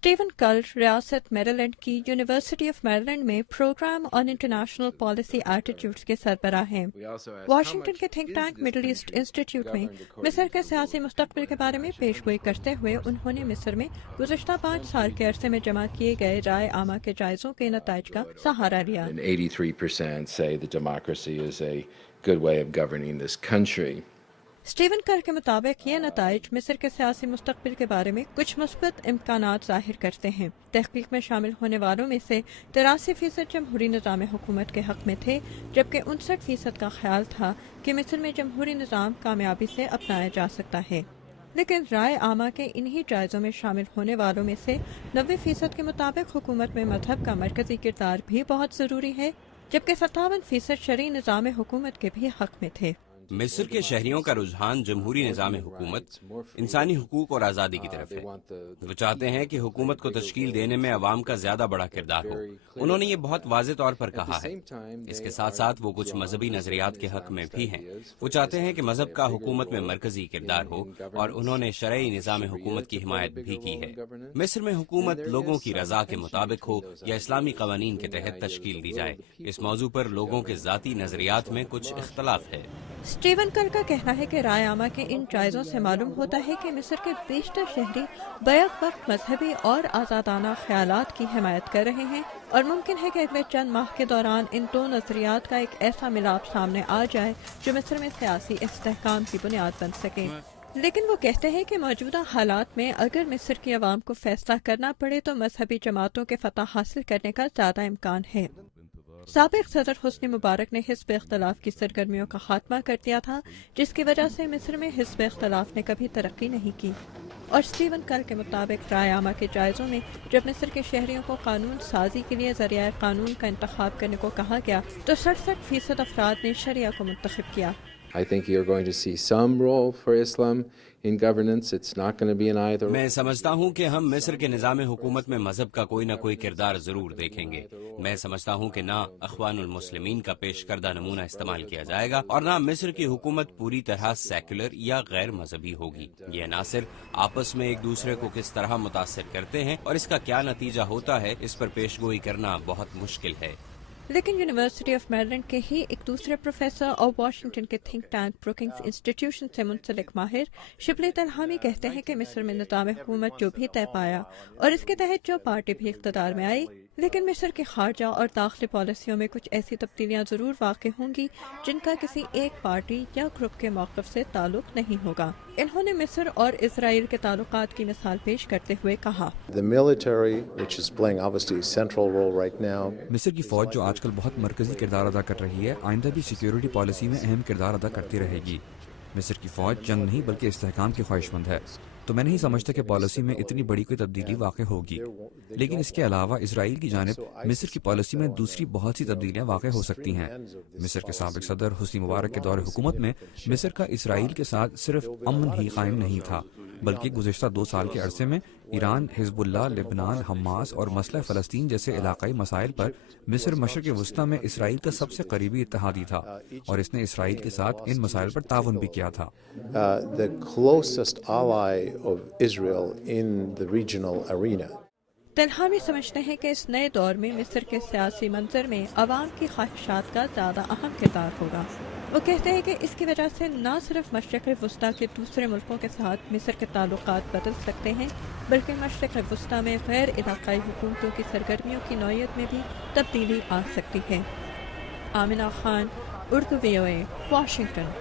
Steven कल रियासत Maryland की यूनिवर्सिटी ऑफ मेरीलैंड में program on international policy attitudes के सरबराह हैं। वाशिंगटन के think tank Middle East Institute में मिस्र के सियासी मुस्तकबिल के बारे में पेशगोई करते हुए उन्होंने मिस्र में गुज़श्ता 5 साल के अरसे में जमा किए गए राय आमा के जायज़ों के नताइज का सहारा लिया। 83% say that democracy is a good way of governing this country. Steven कर के मुताबिक ये नताइज मिस्र के सियासी मुस्तकबिल के बारे में कुछ मुस्बत इम्कानात जाहिर करते हैं। तहकीक में शामिल होने वालों में से 83% जमहूरी निज़ाम हुकूमत के हक़ में थे, जबकि 59% का ख्याल था कि मिस्र में जमहूरी निज़ाम कामयाबी से अपनाया जा सकता है। लेकिन राय आमा के इन्हीं जायज़ों में शामिल होने वालों में से 90% के मुताबिक हुकूमत में मजहब का मरकज़ी किरदार भी बहुत ज़रूरी है, जबकि 57% शरई निज़ाम हुकूमत के भी हक़ में थे। मिस्र के शहरियों का रुझान जमहूरी निज़ाम हुकूमत, इंसानी हुकूक और आज़ादी की तरफ है। वो चाहते हैं कि हुकूमत को तश्कील देने में अवाम का ज्यादा बड़ा किरदार हो। उन्होंने ये बहुत वाज़े तौर पर कहा है। इसके साथ साथ वो कुछ मजहबी नजरियात के हक में भी हैं। वो चाहते हैं कि मजहब का हुकूमत में मरकजी किरदार हो और उन्होंने शरई निज़ाम हुकूमत की हिमायत भी की है। मिस्र में हुकूमत लोगों की रजा के मुताबिक हो या इस्लामी कवानीन के तहत तश्कील दी जाए। इस मौजू पर लोगों के ज़ाती नजरियात में कुछ इख्तलाफ है। स्टीवन कल का कहना है कि राय आमा के इन जायज़ों से मालूम होता है कि मिस्र के बेशतर शहरी बैक वक्त मजहबी और आज़ादाना ख्यालात की हिमायत कर रहे हैं और मुमकिन है कि अगले चंद माह के दौरान इन दो नजरियात का एक ऐसा मिलाप सामने आ जाए जो मिस्र में सियासी इस्तेहकाम की बुनियाद बन सके। लेकिन वो कहते हैं कि मौजूदा हालात में अगर मिस्र की आवाम को फैसला करना पड़े तो मजहबी जमातों के फतह हासिल करने का ज़्यादा इम्कान है। साबिक सदर हुस्नी मुबारक ने हिज़्ब इख्तलाफ की सरगर्मियों का खात्मा कर दिया था, जिसकी वजह से मिस्र में हिज़्ब इख्तलाफ ने कभी तरक्की नहीं की। और स्टीवन कल के मुताबिक राय आमा के जायज़ों में जब मिस्र के शहरियों को कानून साजी के लिए ज़रिया कानून का इंतखाब करने को कहा गया तो 67% अफराद ने शरिया को मुंतखब किया। I think you're going to see some role for Islam in governance. It's not going to be an either. मैं समझता हूँ कि हम मिस्र के निज़ाम हुकूमत में मजहब का कोई न कोई किरदार जरूर देखेंगे। मैं समझता हूँ कि ना अख्वानुल मुस्लिमीन का पेश करदा नमूना इस्तेमाल किया जाएगा और ना मिस्र की हुकूमत पूरी तरह सेक्युलर या गैर मजहबी होगी। ये अनासिर आपस में एक दूसरे को किस तरह मुतासिर करते हैं और इसका क्या नतीजा होता है, इस पर पेशगोई करना बहुत मुश्किल है। लेकिन यूनिवर्सिटी ऑफ मेरीलैंड के ही एक दूसरे प्रोफेसर और वाशिंगटन के थिंक टैंक ब्रुकिंग्स इंस्टीट्यूशन से मुंसलिक माहिर शिबली तलहामी कहते हैं कि मिस्र में निज़ाम हुकूमत जो भी तय पाया और इसके तहत जो पार्टी भी इख्तिदार में आई, लेकिन मिस्र की खारजा और दाखिली पॉलिसियों में कुछ ऐसी तब्दीलियां जरूर वाक़ होंगी जिनका किसी एक पार्टी या ग्रुप के मौक़िफ़ से ताल्लुक नहीं होगा। इन्होंने मिस्र और इसराइल के ताल्लुकात की मिसाल पेश करते हुए कहा, मिस्र की फौज जो आजकल बहुत मरकजी किरदार अदा कर रही है, आइंदा भी सिक्योरिटी पॉलिसी में अहम किरदार अदा करती रहेगी। मिस्र की फौज जंग नहीं बल्कि इस्तेहकाम की ख्वाहिशमंद है, तो मैं नहीं समझता कि पॉलिसी में इतनी बड़ी कोई तब्दीली वाक़ होगी। लेकिन इसके अलावा इसराइल की जानिब मिस्र की पॉलिसी में दूसरी बहुत सी तब्दीलियां वाक़ हो सकती हैं। मिस्र के साबिक सदर हुस्नी मुबारक के दौरे हुकूमत में मिस्र का इसराइल के साथ सिर्फ अमन ही कायम नहीं था, बल्कि गुज़श्ता 2 साल के अरसे में ईरान, हिजबुल्लाह, लेबनान, हमास और मसला फ़लस्तीन जैसे इलाकाई मसाइल पर मिस्र मशरिक़ वस्ता में इसराइल का सबसे करीबी इत्तेहादी था और इसने इसराइल के साथ इन मसाइल पर ताउन भी किया था। तलहामी समझते हैं कि इस नए दौर में मिस्र के सियासी मंजर में अवाम की ख्वाहिशात का ज़्यादा अहम किरदार होगा। वो कहते हैं कि इसकी वजह से न सिर्फ मशरिक़ वस्ता के दूसरे मुल्कों के साथ मिस्र के ताल्लुकात बदल सकते हैं, बल्कि मशरिक़ वस्ता में गैर इलाक़ाई हुकूमतों की सरगर्मियों की नौयत में भी तब्दीली आ सकती है। Amina Khan, Urdu VOA, Washington.